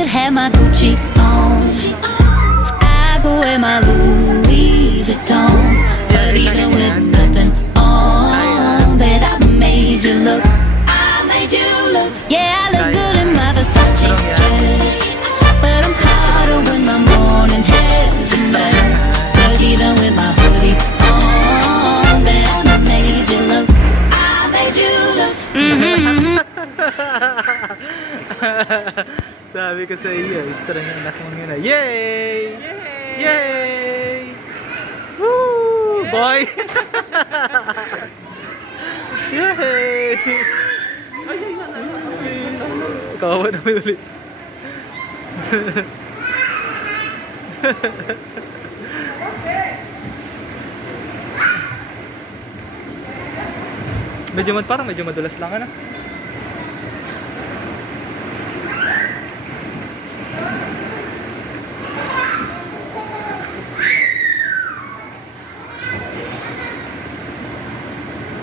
could have my Gucci on. I go wear my Louis Vuitton. But even with nothing on, bet I made you look. I made you look. Yeah, I look good in my Versace dress. But I'm hotter when my morning hair's a mess. Cause even with my hoodie on, bet I made you look. I made you look. Sabi ko sa iyo, istra niya anak mo yun. Yay! Yay! Woo! Boy! Yay! Kawa naman ulit. Parang medyo madulas lang ano.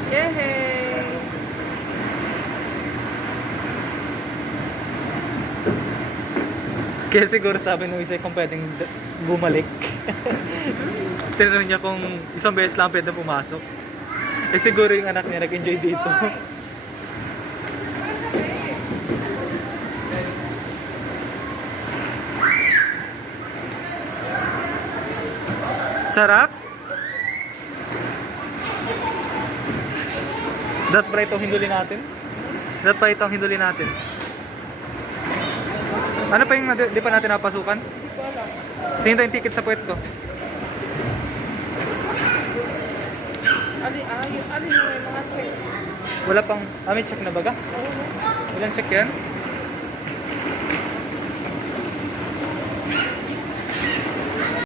Yay! Kaya siguro sabi nung isa kung pwedeng bumalik. Tinanong niya kung isang beses lang pwede pumasok. Eh siguro yung anak niya nag-enjoy dito. Sarap? Dat pa itong hindulin natin? Dat pa itong hindulin natin? Ano pa yung di pa natin napasukan? Hindi ko alam. Tingin tayong ticket sa puwet ko. Alin yung may mga check? Wala pang, may check na baga? Walang check yan?